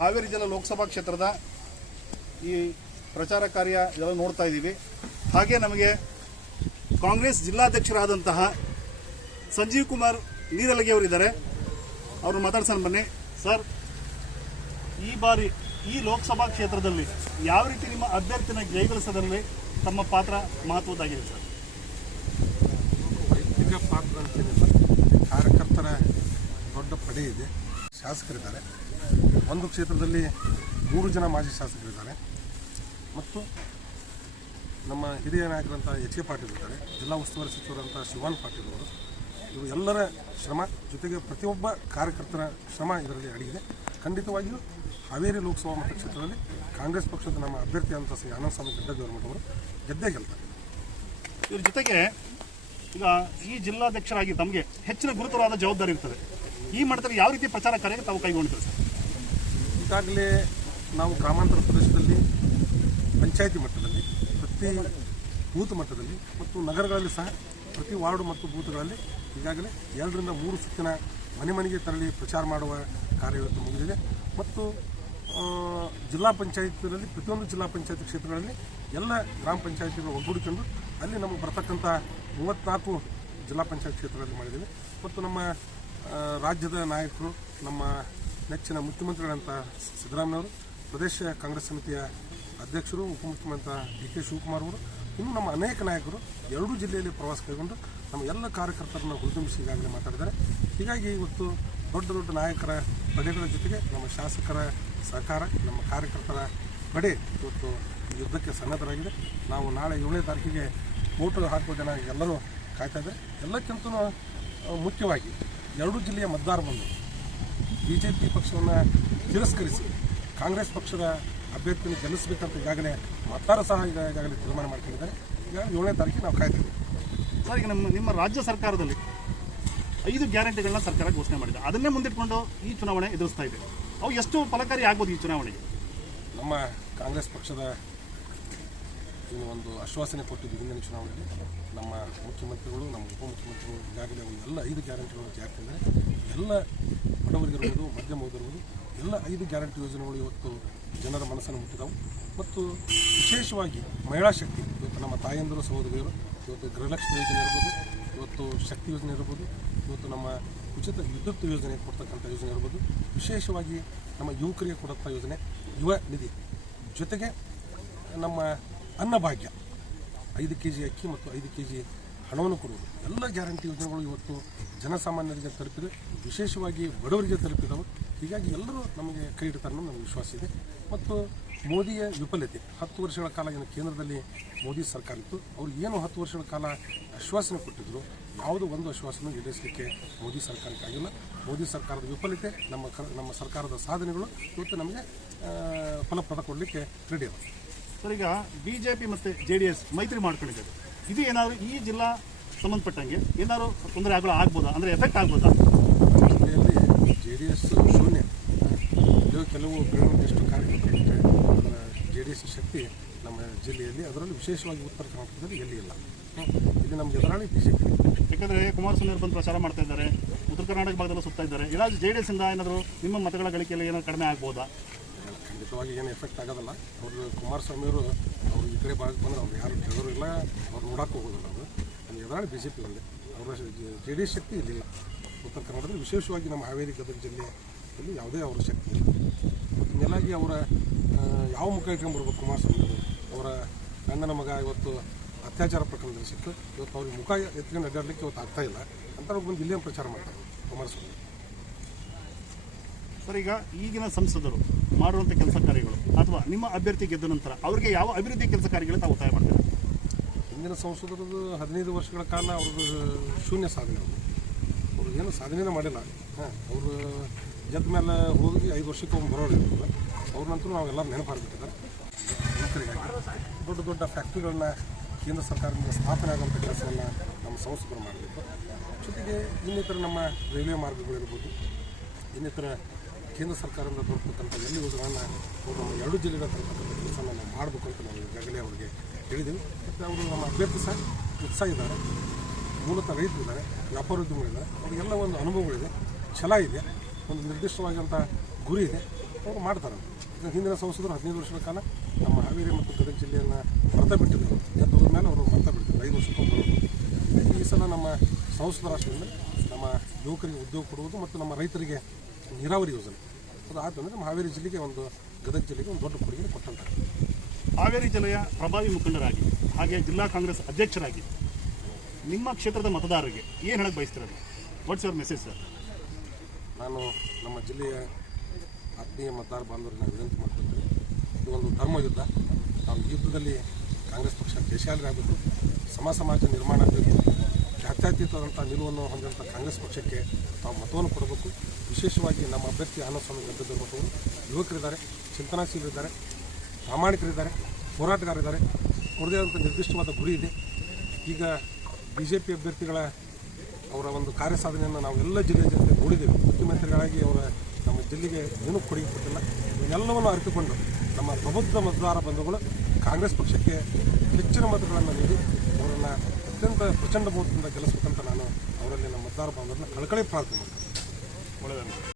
ಹಾವೇರಿ ಜಿಲ್ಲಾ ಲೋಕಸಭಾ ಕ್ಷೇತ್ರದ ಈ ಪ್ರಚಾರ ಕಾರ್ಯ ಎಲ್ಲ ನೋಡ್ತಾ ಇದ್ದೀವಿ. ಹಾಗೆ ನಮಗೆ ಕಾಂಗ್ರೆಸ್ ಜಿಲ್ಲಾಧ್ಯಕ್ಷರಾದಂತಹ ಸಂಜೀವ್ ಕುಮಾರ್ ನೀರಲಗಿ ಅವರಿದ್ದಾರೆ. ಅವ್ರನ್ನ ಮಾತಾಡ್ಸೋಣ ಬನ್ನಿ. ಸರ್, ಈ ಬಾರಿ ಈ ಲೋಕಸಭಾ ಕ್ಷೇತ್ರದಲ್ಲಿ ಯಾವ ರೀತಿ ನಿಮ್ಮ ಅಭ್ಯರ್ಥಿನ ಜಯಗಳಿಸೋದ್ರಲ್ಲಿ ತಮ್ಮ ಪಾತ್ರ ಮಹತ್ವದ್ದಾಗಿದೆ ಸರ್? ವೈಯಕ್ತಿಕ ಪಾತ್ರ ಅಂತೇನಿಲ್ಲ ಕಾರ್ಯಕರ್ತರ ದೊಡ್ಡ ಪಡೆ ಇದೆ. ಶಾಸಕರಿದ್ದಾರೆ. ಒಂದು ಕ್ಷೇತ್ರದಲ್ಲಿ ಮೂರು ಜನ ಮಾಜಿ ಶಾಸಕರಿದ್ದಾರೆ. ಮತ್ತು ನಮ್ಮ ಹಿರಿಯ ನಾಯಕರಂಥ ಎಚ್ ಕೆ ಪಾಟೀಲ್ ಇದ್ದಾರೆ. ಜಿಲ್ಲಾ ಉಸ್ತುವಾರಿ ಸಚಿವರಂಥ ಶಿವಾನ್ ಪಾಟೀಲ್ ಅವರು. ಇವು ಎಲ್ಲರ ಶ್ರಮ ಜೊತೆಗೆ ಪ್ರತಿಯೊಬ್ಬ ಕಾರ್ಯಕರ್ತರ ಶ್ರಮ ಇದರಲ್ಲಿ ಅಡಗಿದೆ. ಖಂಡಿತವಾಗಿಯೂ ಹಾವೇರಿ ಲೋಕಸಭಾ ಮತಕ್ಷೇತ್ರದಲ್ಲಿ ಕಾಂಗ್ರೆಸ್ ಪಕ್ಷದ ನಮ್ಮ ಅಭ್ಯರ್ಥಿ ಅಂತ ಶ್ರೀ ಆನಂದ ಸ್ವಾಮಿ ಗೌರ್ಮೆಂಟ್ ಅವರು ಗೆದ್ದೇ ಗೆಲ್ತಾರೆ. ಇದ್ರ ಜೊತೆಗೆ ಈಗ ಈ ಜಿಲ್ಲಾಧ್ಯಕ್ಷರಾಗಿ ತಮಗೆ ಹೆಚ್ಚಿನ ಗುರುತರವಾದ ಜವಾಬ್ದಾರಿ ಇರ್ತದೆ. ಈ ಮಟ್ಟದಲ್ಲಿ ಯಾವ ರೀತಿ ಪ್ರಚಾರ ಕಾರ್ಯಕ್ಕೆ ತಾವು ಕೈಗೊಂಡಿದ್ದಾರೆ ಈಗಾಗಲೇ ನಾವು ಗ್ರಾಮಾಂತರ ಪ್ರದೇಶದಲ್ಲಿ, ಪಂಚಾಯಿತಿ ಮಟ್ಟದಲ್ಲಿ, ಪ್ರತಿ ಬೂತ್ ಮಟ್ಟದಲ್ಲಿ ಮತ್ತು ನಗರಗಳಲ್ಲಿ ಸಹ ಪ್ರತಿ ವಾರ್ಡು ಮತ್ತು ಬೂತ್ಗಳಲ್ಲಿ ಈಗಾಗಲೇ ಎರಡರಿಂದ ಮೂರು ಸುತ್ತಿನ ಮನೆ ಮನೆಗೆ ತೆರಳಿ ಪ್ರಚಾರ ಮಾಡುವ ಕಾರ್ಯ ಇವತ್ತು ಮುಗಿದಿದೆ. ಮತ್ತು ಜಿಲ್ಲಾ ಪಂಚಾಯತ್ನಲ್ಲಿ ಪ್ರತಿಯೊಂದು ಜಿಲ್ಲಾ ಪಂಚಾಯತ್ ಕ್ಷೇತ್ರಗಳಲ್ಲಿ ಎಲ್ಲ ಗ್ರಾಮ ಪಂಚಾಯತಿಗಳು ಒಗ್ಗೂಡಿಕೊಂಡು ಅಲ್ಲಿ ನಮಗೆ ಬರ್ತಕ್ಕಂಥ ಮೂವತ್ತ್ನಾಲ್ಕು ಜಿಲ್ಲಾ ಪಂಚಾಯತ್ ಕ್ಷೇತ್ರಗಳಲ್ಲಿ ಮಾಡಿದ್ದೇವೆ. ಮತ್ತು ನಮ್ಮ ರಾಜ್ಯದ ನಾಯಕರು, ನಮ್ಮ ನೆಚ್ಚಿನ ಮುಖ್ಯಮಂತ್ರಿಗಳಂತ ಸಿದ್ದರಾಮಯ್ಯವರು ಪ್ರದೇಶ ಕಾಂಗ್ರೆಸ್ ಸಮಿತಿಯ ಅಧ್ಯಕ್ಷರು, ಉಪಮುಖ್ಯಮಂತ್ರಿ ಡಿ ಕೆ ಶಿವಕುಮಾರ್ ಅವರು, ಇನ್ನು ನಮ್ಮ ಅನೇಕ ನಾಯಕರು ಎರಡೂ ಜಿಲ್ಲೆಯಲ್ಲಿ ಪ್ರವಾಸ ಕೈಗೊಂಡು ನಮ್ಮ ಎಲ್ಲ ಕಾರ್ಯಕರ್ತರನ್ನು ಹುರಿದುಂಬಿಸಿ ಈಗಾಗಲೇ ಮಾತಾಡಿದ್ದಾರೆ. ಹೀಗಾಗಿ ಇವತ್ತು ದೊಡ್ಡ ದೊಡ್ಡ ನಾಯಕರ ಪಡೆಗಳ ಜೊತೆಗೆ ನಮ್ಮ ಶಾಸಕರ ಸಹಕಾರ, ನಮ್ಮ ಕಾರ್ಯಕರ್ತರ ಪಡೆ ಇವತ್ತು ಯುದ್ಧಕ್ಕೆ ಸನ್ನದ್ಧರಾಗಿದೆ. ನಾವು ನಾಳೆ ಏಳನೇ ತಾರೀಕಿಗೆ ಓಟು ಹಾಕುವ ಜನ ಎಲ್ಲರೂ ಕಾಯ್ತಾ ಇದ್ದಾರೆ. ಎಲ್ಲಕ್ಕಿಂತ ಮುಖ್ಯವಾಗಿ ಎರಡೂ ಜಿಲ್ಲೆಯ ಮತದಾರ ಬಂದು ಬಿ ಜೆ ಪಿ ಪಕ್ಷವನ್ನು ತಿರಸ್ಕರಿಸಿ ಕಾಂಗ್ರೆಸ್ ಪಕ್ಷದ ಅಭ್ಯರ್ಥಿಯನ್ನು ಗೆಲ್ಲಿಸಬೇಕಂತ ಈಗಾಗಲೇ ಮತದಾರ ಸಹ ಈಗ ಈಗಾಗಲೇ ತೀರ್ಮಾನ ಮಾಡ್ಕೊಂಡಿದ್ದಾರೆ. ಈಗ ಏಳನೇ ತಾರೀಕಿಗೆ ನಾವು ಕಾಯ್ತೀವಿ ಸರ್ ಈಗ ನಮ್ಮ ನಿಮ್ಮ ರಾಜ್ಯ ಸರ್ಕಾರದಲ್ಲಿ ಐದು ಗ್ಯಾರಂಟಿಗಳನ್ನ ಸರ್ಕಾರ ಘೋಷಣೆ ಮಾಡಿದೆ. ಅದನ್ನೇ ಮುಂದಿಟ್ಕೊಂಡು ಈ ಚುನಾವಣೆ ಎದುರಿಸ್ತಾ ಇದೆ. ಅವು ಎಷ್ಟು ಫಲಕಾರಿ ಆಗ್ಬೋದು ಈ ಚುನಾವಣೆಗೆ? ನಮ್ಮ ಕಾಂಗ್ರೆಸ್ ಪಕ್ಷದ ಏನು ಒಂದು ಆಶ್ವಾಸನೆ ಕೊಟ್ಟಿದ್ದು ಹಿಂದಿನ ಚುನಾವಣೆಯಲ್ಲಿ ನಮ್ಮ ಮುಖ್ಯಮಂತ್ರಿಗಳು ನಮ್ಮ ಉಪಮುಖ್ಯಮಂತ್ರಿಗಳು ಈಗಾಗಲೇ ಒಂದು ಎಲ್ಲ ಐದು ಗ್ಯಾರಂಟಿಗಳು ಜಾರಿ ತಂದರೆ ಎಲ್ಲ ಬಡವರಿಗಿರ್ಬೋದು ಮಧ್ಯಮವಿರ್ಬೋದು ಎಲ್ಲ ಐದು ಗ್ಯಾರಂಟಿ ಯೋಜನೆಗಳು ಇವತ್ತು ಜನರ ಮನಸ್ಸನ್ನು ಮುಟ್ಟಿದವು. ಮತ್ತು ವಿಶೇಷವಾಗಿ ಮಹಿಳಾ ಶಕ್ತಿ, ಇವತ್ತು ನಮ್ಮ ತಾಯಂದಿರು, ಸಹೋದರಿಯರು, ಇವತ್ತು ಗೃಹಲಕ್ಷ್ಮಿ ಯೋಜನೆ ಇರ್ಬೋದು, ಇವತ್ತು ಶಕ್ತಿ ಯೋಜನೆ ಇರ್ಬೋದು, ಇವತ್ತು ನಮ್ಮ ಉಚಿತ ವಿದ್ಯುತ್ ಯೋಜನೆ ಕೊಡ್ತಕ್ಕಂಥ ಯೋಜನೆ ಇರ್ಬೋದು, ವಿಶೇಷವಾಗಿ ನಮ್ಮ ಯುವಕರಿಗೆ ಕೊಡುವಂಥ ಯೋಜನೆ ಯುವ ನಿಧಿ. ಜೊತೆಗೆ ನಮ್ಮ ಅನ್ನಭಾಗ್ಯ, ಐದು ಕೆ ಜಿ ಅಕ್ಕಿ ಮತ್ತು ಐದು ಕೆ ಜಿ ಹಣವನ್ನು ಕೊಡುವುದು. ಎಲ್ಲ ಗ್ಯಾರಂಟಿ ಯೋಜನೆಗಳು ಇವತ್ತು ಜನಸಾಮಾನ್ಯರಿಗೆ ತಲುಪಿದೆ. ವಿಶೇಷವಾಗಿ ಬಡವರಿಗೆ ತಲುಪಿದವು. ಹೀಗಾಗಿ ಎಲ್ಲರೂ ನಮಗೆ ಕೈ ಇಡ್ತಾರೆ ಅನ್ನೋ ನನಗೆ ವಿಶ್ವಾಸ ಇದೆ. ಮತ್ತು ಮೋದಿಯ ವಿಫಲತೆ, ಹತ್ತು ವರ್ಷಗಳ ಕಾಲ ಏನು ಕೇಂದ್ರದಲ್ಲಿ ಮೋದಿ ಸರ್ಕಾರ ಇತ್ತು, ಅವರು ಏನು ಹತ್ತು ವರ್ಷಗಳ ಕಾಲ ಆಶ್ವಾಸನೆ ಕೊಟ್ಟಿದ್ದರು ಯಾವುದೋ ಒಂದು ಆಶ್ವಾಸನೆ ಈಡೇರಿಸಲಿಕ್ಕೆ ಮೋದಿ ಸರ್ಕಾರಕ್ಕಾಗಿಲ್ಲ ಮೋದಿ ಸರ್ಕಾರದ ವಿಫಲತೆ, ನಮ್ಮ ನಮ್ಮ ಸರ್ಕಾರದ ಸಾಧನೆಗಳು ಇವತ್ತು ನಮಗೆ ಫಲಪ್ರದ ಕೊಡಲಿಕ್ಕೆ ರೆಡಿ ಅದ ಸರ್, ಈಗ ಬಿ ಜೆ ಪಿ ಮತ್ತು ಜೆ ಡಿ ಎಸ್ ಮೈತ್ರಿ ಮಾಡ್ಕೊಂಡಿದ್ದಾರೆ. ಇದು ಏನಾದರೂ ಈ ಜಿಲ್ಲಾ ಸಂಬಂಧಪಟ್ಟಂಗೆ ಏನಾದರೂ ತೊಂದರೆ ಆಗೋ ಆಗ್ಬೋದಾ? ಅಂದರೆ ಎಫೆಕ್ಟ್ ಆಗ್ಬೋದಾ? ಜಿಲ್ಲೆಯಲ್ಲಿ ಜೆ ಡಿ ಎಸ್ ಶೂನ್ಯ. ಇದು ಕೆಲವು ಬೆಳವಣಿಗೆಷ್ಟು ಕಾರ್ಯಕ್ರಮಗಳಿದೆ ಅದರ ಜೆ ಡಿ ಎಸ್ ಶಕ್ತಿ ನಮ್ಮ ಜಿಲ್ಲೆಯಲ್ಲಿ ಅದರಲ್ಲೂ ವಿಶೇಷವಾಗಿ ಉತ್ತರ ಕರ್ನಾಟಕದಲ್ಲಿ ಎಲ್ಲಿ ಇಲ್ಲ. ಇಲ್ಲಿ ನಮ್ಗೆ ಎದುರಾಳಿ ಬಿ ಜೆ ಪಿ ಯಾಕಂದರೆ ಕುಮಾರಸ್ವಾಮಿ ಅವರು ಬಂದು ಪ್ರಚಾರ ಮಾಡ್ತಾ ಇದ್ದಾರೆ ಉತ್ತರ ಕರ್ನಾಟಕ ಭಾಗದಲ್ಲೂ ಸುತ್ತಾ ಇದ್ದಾರೆ. ಏನಾದರೂ ಜೆ ಡಿ ಎಸ್ ಇಂದ ಏನಾದರೂ ನಿಮ್ಮ ಮತಗಳ ಗಳಿಕೆಯಲ್ಲಿ ಏನಾದರೂ ಕಡಿಮೆ ಆಗ್ಬೋದಾ? ಖಂಡಿತವಾಗಿ ಏನು ಎಫೆಕ್ಟ್ ಆಗೋದಲ್ಲ. ಅವರು ಕುಮಾರಸ್ವಾಮಿಯವರು ಅವರು ಕಡೆ ಭಾಗಕ್ಕೆ ಬಂದ್ರೆ ಅವ್ರು ಯಾರು ಕೇಳೋರು ಇಲ್ಲ, ಅವ್ರು ನೋಡಕ್ಕೆ ಹೋಗೋದಿಲ್ಲ ಅವರು. ಅಲ್ಲಿ ಎದುರಾಳಿ ಬಿ ಜೆ ಪಿ ಒಂದೇ ಅವರ ಜೆ ಡಿ ಶಕ್ತಿ ಇಲ್ಲಿಲ್ಲ ಉತ್ತರ ಕರ್ನಾಟಕದಲ್ಲಿ ವಿಶೇಷವಾಗಿ ನಮ್ಮ ಹಾವೇರಿ, ಗದಗ ಜಿಲ್ಲೆಯಲ್ಲಿ ಯಾವುದೇ ಅವರ ಶಕ್ತಿ ಇಲ್ಲ. ಮೇಲಾಗಿ ಅವರ ಯಾವ ಮುಖ ಇಟ್ಕೊಂಡ್ಬರ್ಬೇಕು ಕುಮಾರಸ್ವಾಮಿ ಅವರು? ಅವರ ಗಂಡನ ಮಗ ಇವತ್ತು ಅತ್ಯಾಚಾರ ಪ್ರಕರಣದಲ್ಲಿ ಸಿಕ್ತು ಇವತ್ತು ಅವ್ರಿಗೆ ಮುಖ ಎತ್ಕೊಂಡು ಅಡ್ಡಾಡ್ಲಿಕ್ಕೆ ಇವತ್ತು ಆಗ್ತಾ ಇಲ್ಲ. ಅಂತ ಬಂದು ಇಲ್ಲೇ ಪ್ರಚಾರ ಮಾಡ್ತಾರೆ ಕುಮಾರಸ್ವಾಮಿ ಸರ್, ಈಗ ಈಗಿನ ಸಂಸದರು ಮಾಡುವಂಥ ಕೆಲಸ ಕಾರ್ಯಗಳು ನಿಮ್ಮ ಅಭ್ಯರ್ಥಿ ಗೆದ್ದ ನಂತರ ಅವರಿಗೆ ಯಾವ ಅಭಿವೃದ್ಧಿ ಕೆಲಸ ಕಾರ್ಯಗಳು ತಾವು ಒತ್ತಾಯ ಮಾಡ್ತೀರಾ? ಹಿಂದಿನ ಸಂಸದರದ್ದು ಹದಿನೈದು ವರ್ಷಗಳ ಕಾಲ ಅವ್ರದ್ದು ಶೂನ್ಯ ಸಾಧನೆ ಅವರು ಅವರು ಏನು ಸಾಧನೆನೇ ಮಾಡಿಲ್ಲ. ಹಾಂ, ಅವರು ಗೆದ್ದ ಮೇಲೆ ಹೋಗಿ ಐದು ವರ್ಷಕ್ಕೆ ಒಮ್ಮೆ ಬರೋರು ಅವ್ರ ನಂತರ ನಾವೆಲ್ಲ ನೆನಪಾಗ್ಬಿಟ್ಟಿದ್ದಾರೆ ದೊಡ್ಡ ದೊಡ್ಡ ಫ್ಯಾಕ್ಟ್ರಿಗಳನ್ನ ಕೇಂದ್ರ ಸರ್ಕಾರದಿಂದ ಸ್ಥಾಪನೆ ಆಗುವಂಥ ಕೆಲಸವನ್ನು ನಮ್ಮ ಸಂಸದರು ಮಾಡಬೇಕು. ಜೊತೆಗೆ ಇನ್ನಿತರ ನಮ್ಮ ರೈಲ್ವೆ ಮಾರ್ಗಗಳಿರ್ಬೋದು. ಇನ್ನಿತರ ಕೇಂದ್ರ ಸರ್ಕಾರದಿಂದ ದೊರಕತಕ್ಕಂಥ ಎಲ್ಲ ಯೋಜನೆಗಳನ್ನು ಅವರು ಎರಡು ಜಿಲ್ಲೆಗಳ ತರತಕ್ಕಂಥ ಕೆಲಸವನ್ನು ನಾವು ಮಾಡಬೇಕು ಅಂತ ನಾವು ಈಗಾಗಲೇ ಅವರಿಗೆ ಹೇಳಿದ್ದೀವಿ ಮತ್ತು ಅವರು ನಮ್ಮ ಅಭ್ಯರ್ಥಿ ಸಹ ಉತ್ಸಾಹ ಇದ್ದಾರೆ. ಮೂಲತಃ ರೈತರಿದ್ದಾರೆ ವ್ಯಾಪಾರೋದ್ಯಮಗಳಿದ್ದಾರೆ ಅವರಿಗೆಲ್ಲ ಒಂದು ಅನುಭವಗಳಿದೆ. ಛಲ ಇದೆ ಒಂದು ನಿರ್ದಿಷ್ಟವಾಗಿರುವಂಥ ಗುರಿ ಇದೆ. ಅವರು ಮಾಡ್ತಾರೆ. ಹಿಂದಿನ ಸಂಸದರು ಹದಿನೈದು ವರ್ಷಗಳ ಕಾಲ ನಮ್ಮ ಹಾವೇರಿ ಮತ್ತು ಗದಗ ಜಿಲ್ಲೆಯನ್ನು ಮರ್ತ ಬಿಟ್ಟಿದ್ದರು. ಗೆದ್ದೋದ ಮೇಲೆ ಅವರು ಮರ್ತ ಬಿಡ್ತಾರೆ ಐದು ವರ್ಷಕ್ಕೊಮ್ಮೆ ಬರೋದು ಈ ಸಲ ನಮ್ಮ ಸಂಸದರಾಷ್ಟ್ರದಿಂದ ನಮ್ಮ ಯುವಕರಿಗೆ ಉದ್ಯೋಗ ಕೊಡುವುದು ಮತ್ತು ನಮ್ಮ ರೈತರಿಗೆ ನೀರಾವರಿ ಯೋಜನೆ. ಅದು ಆಯ್ತಂದ್ರೆ ನಮ್ಮ ಹಾವೇರಿ ಜಿಲ್ಲೆಗೆ ಒಂದು ಗದಗ ಜಿಲ್ಲೆಗೆ ಒಂದು ದೊಡ್ಡ ಕೊಡುಗೆ ಕೊಟ್ಟಂತ. ಹಾವೇರಿ ಜಿಲ್ಲೆಯ ಪ್ರಭಾವಿ ಮುಖಂಡರಾಗಿ ಹಾಗೆ ಜಿಲ್ಲಾ ಕಾಂಗ್ರೆಸ್ ಅಧ್ಯಕ್ಷರಾಗಿ ನಿಮ್ಮ ಕ್ಷೇತ್ರದ ಮತದಾರರಿಗೆ ಏನು ಹೇಳಕ್ಕೆ ಬಯಸ್ತಿರೋದು ವಾಟ್ಸ್ ಯುವರ್ ಮೆಸೇಜ್ ಸರ್ ನಾನು ನಮ್ಮ ಜಿಲ್ಲೆಯ ಆತ್ಮೀಯ ಮತದಾರ ಬಾಂಧವರಿಗೆ ನಾನು ವಿನಂತಿ ಮಾಡ್ಕೊಳ್ತೀನಿ. ಇದು ಒಂದು ಧರ್ಮ ಯುದ್ಧ ನಾವು ಯುದ್ಧದಲ್ಲಿ ಕಾಂಗ್ರೆಸ್ ಪಕ್ಷ ಜಯಶಾಲಿಯಾಗಬೇಕು ಸಮ ಸಮಾಜ ನಿರ್ಮಾಣ ಆಗಬೇಕು. ಜಾತ್ಯತೀತವಾದಂಥ ನಿಲುವನ್ನು ಹೊಂದಿದಂಥ ಕಾಂಗ್ರೆಸ್ ಪಕ್ಷಕ್ಕೆ ತಾವು ಮತವನ್ನು ಕೊಡಬೇಕು. ವಿಶೇಷವಾಗಿ ನಮ್ಮ ಅಭ್ಯರ್ಥಿ ಆನಂದಸ್ವಾಮಿ ಗದ್ದದ ಮತವರು ಯುವಕರಿದ್ದಾರೆ, ಚಿಂತನಾಶೀಲರಿದ್ದಾರೆ, ಪ್ರಾಮಾಣಿಕರಿದ್ದಾರೆ, ಹೋರಾಟಗಾರರಿದ್ದಾರೆ. ಅವ್ರದೇ ಆದಂಥ ನಿರ್ದಿಷ್ಟವಾದ ಗುರಿ ಇದೆ. ಈಗ ಬಿ ಜೆ ಪಿ ಅಭ್ಯರ್ಥಿಗಳ ಅವರ ಒಂದು ಕಾರ್ಯ ಸಾಧನೆಯನ್ನು ನಾವು ಎಲ್ಲ ಜಿಲ್ಲೆಯ ಜನತೆ ನೋಡಿದ್ದೇವೆ. ಮುಖ್ಯಮಂತ್ರಿಗಳಾಗಿ ಅವರ ನಮ್ಮ ಜಿಲ್ಲೆಗೆ ಏನೂ ಕೊಡುಗೆ ಕೊಟ್ಟಿಲ್ಲ. ಎಲ್ಲವನ್ನು ಅರಿತುಕೊಂಡು ನಮ್ಮ ಪ್ರಬುದ್ಧ ಮತದಾರ ಬಂಧುಗಳು ಕಾಂಗ್ರೆಸ್ ಪಕ್ಷಕ್ಕೆ ಹೆಚ್ಚಿನ ಮತಗಳನ್ನು ನೀಡಿ ಅವರನ್ನು ಅತ್ಯಂತ ಪ್ರಚಂಡ ಬಹುಮತದಿಂದ ಗೆಲ್ಲಿಸಬೇಕಂತ ನಾನು ಅವರಲ್ಲಿ ನಮ್ಮ ಮತದಾರ ಬಾಂಧವರನ್ನ ಕಳಕಳಿ ಪ್ರಾರ್ಥನೆ ಮಾಡ್ತೀನಿ. அவ்வளோதான்